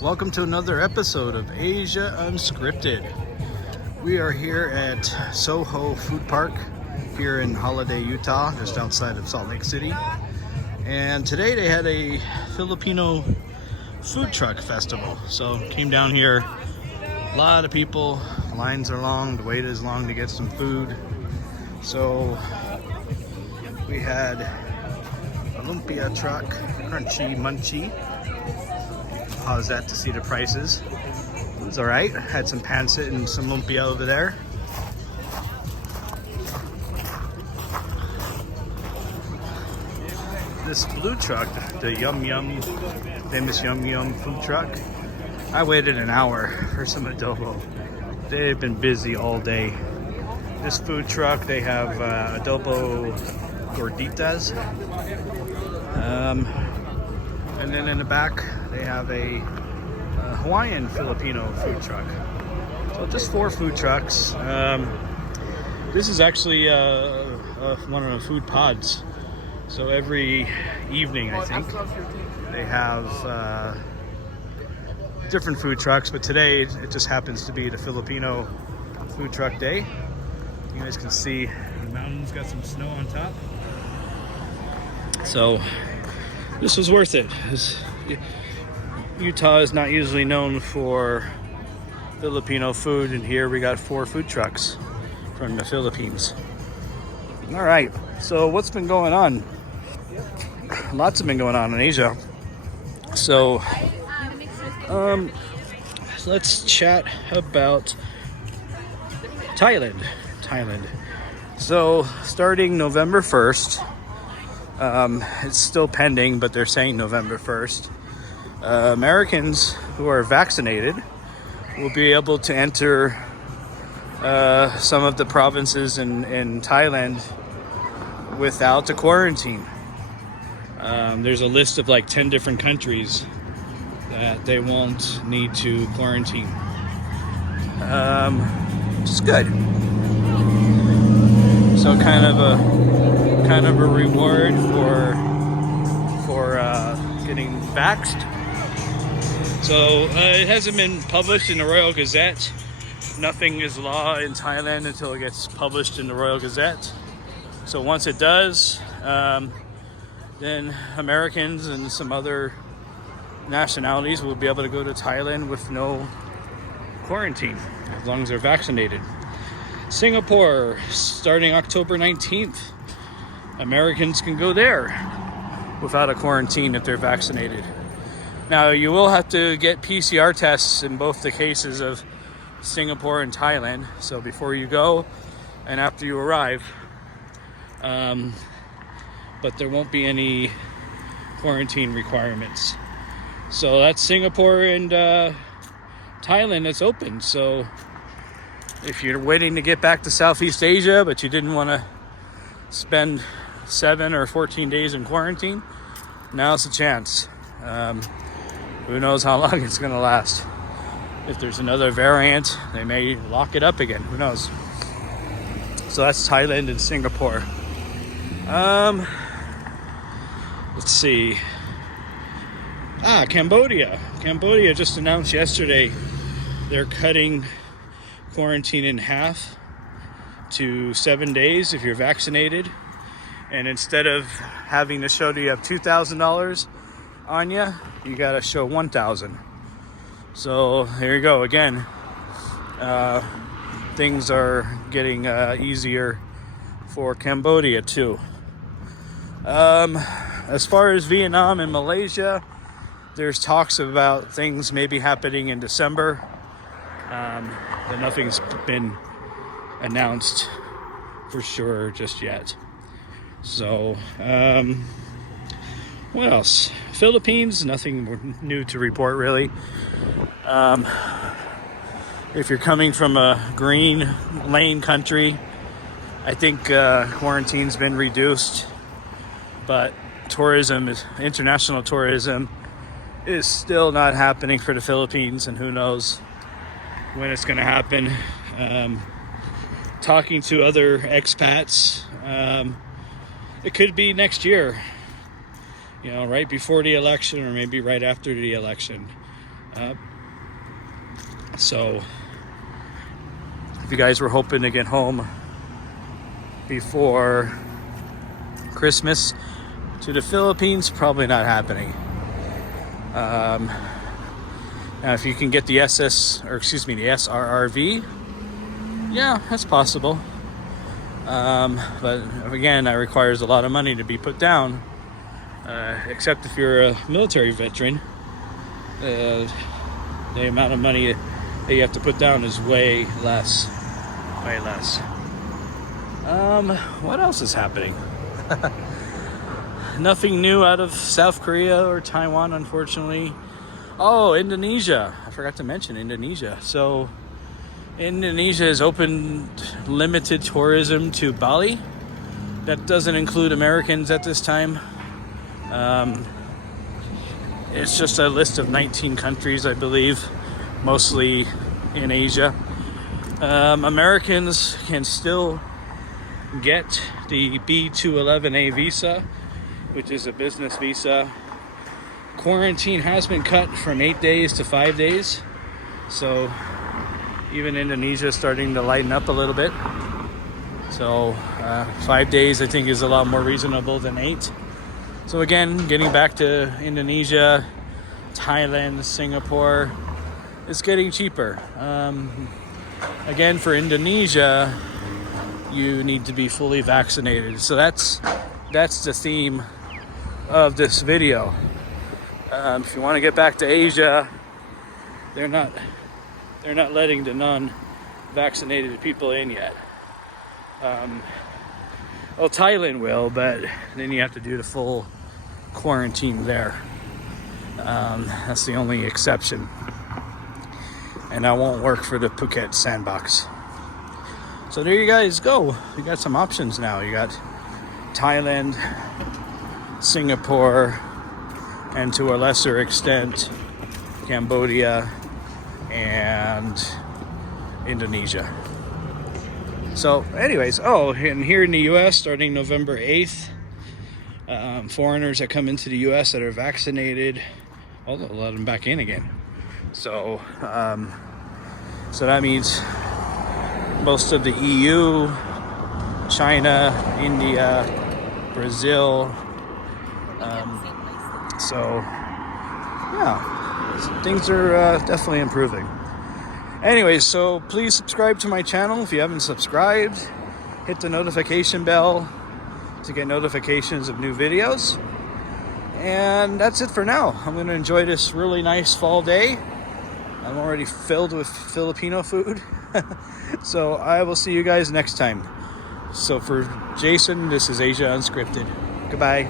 Welcome to another episode of Asia Unscripted. We are here at Soho Food Park here in Holiday, Utah, just outside of Salt Lake City. And today they had a Filipino Food Truck Festival. So came down here, a lot of people, lines are long, the wait is long to get some food. So we had a lumpia truck, crunchy munchy. Paused that to see the prices. It was alright. Had some pancit and some lumpia over there. This blue truck, the famous Yum Yum food truck, I waited an hour for some adobo. They've been busy all day. This food truck, they have adobo gorditas. And then in the back, they have a Hawaiian Filipino food truck. So just 4 food trucks. This is actually one of the food pods. So every evening, I think, they have different food trucks. But today, it just happens to be the Filipino food truck day. You guys can see the mountain's got some snow on top. So this was worth it. Utah is not usually known for Filipino food, and here we got 4 food trucks from the Philippines. All right, so what's been going on? Lots have been going on in Asia. So let's chat about Thailand. So starting November 1st, it's still pending, but they're saying November 1st. Americans who are vaccinated will be able to enter some of the provinces in Thailand without a quarantine. There's a list of like 10 different countries that they won't need to quarantine. Which is good. So kind of a reward for getting vaxxed. So it hasn't been published in the Royal Gazette. Nothing is law in Thailand until it gets published in the Royal Gazette. So once it does, then Americans and some other nationalities will be able to go to Thailand with no quarantine, as long as they're vaccinated. Singapore, starting October 19th, Americans can go there without a quarantine if they're vaccinated. Now, you will have to get PCR tests in both the cases of Singapore and Thailand, so before you go and after you arrive. But there won't be any quarantine requirements. So that's Singapore and Thailand that's open. So if you're waiting to get back to Southeast Asia, but you didn't want to spend 7 or 14 days in quarantine, now's the chance. Who knows how long it's going to last. If there's another variant, they may lock it up again. Who knows? So that's Thailand and Singapore. Let's see. Cambodia. Cambodia just announced yesterday they're cutting quarantine in half to 7 days if you're vaccinated. And instead of having to show that you have $2,000 on you, you got to show $1,000. So there you go. Again, things are getting easier for Cambodia too. As far as Vietnam and Malaysia, there's talks about things maybe happening in December. But nothing's been announced for sure just yet. So, what else? Philippines, nothing new to report really. If you're coming from a green lane country, I think quarantine's been reduced, but international tourism is still not happening for the Philippines, and who knows when it's going to happen. Talking to other expats, it could be next year, right before the election or maybe right after the election. So if you guys were hoping to get home before Christmas to the Philippines, probably not happening. Now if you can get the the SRRV, yeah, that's possible. But again, that requires a lot of money to be put down. Except if you're a military veteran, the amount of money that you have to put down is way less. Way less. What else is happening? Nothing new out of South Korea or Taiwan, unfortunately. Oh, Indonesia. I forgot to mention Indonesia. So Indonesia has opened limited tourism to Bali. That doesn't include Americans at this time. It's just a list of 19 countries, I believe, mostly in Asia. Americans can still get the B211A visa, which is a business visa. Quarantine has been cut from 8 days to 5 days. So even Indonesia is starting to lighten up a little bit. So 5 days I think is a lot more reasonable than 8. So again, getting back to Indonesia, Thailand, Singapore, it's getting cheaper. Again, for Indonesia, you need to be fully vaccinated. So that's the theme of this video. If you want to get back to Asia, they're not letting the non-vaccinated people in yet. Well, Thailand will, but then you have to do the full quarantine there. That's the only exception. And that won't work for the Phuket sandbox. So there you guys go. You got some options now. You got Thailand, Singapore, and to a lesser extent, Cambodia and Indonesia. So anyways, and here in the US, starting November 8th, foreigners that come into the US that are vaccinated, a lot of them back in again. So that means most of the EU, China, India, Brazil. Things are definitely improving. Anyways, so please subscribe to my channel if you haven't subscribed. Hit the notification bell to get notifications of new videos. And that's it for now. I'm going to enjoy this really nice fall day. I'm already filled with Filipino food. So I will see you guys next time. So for Jason, this is Asia Unscripted. Goodbye.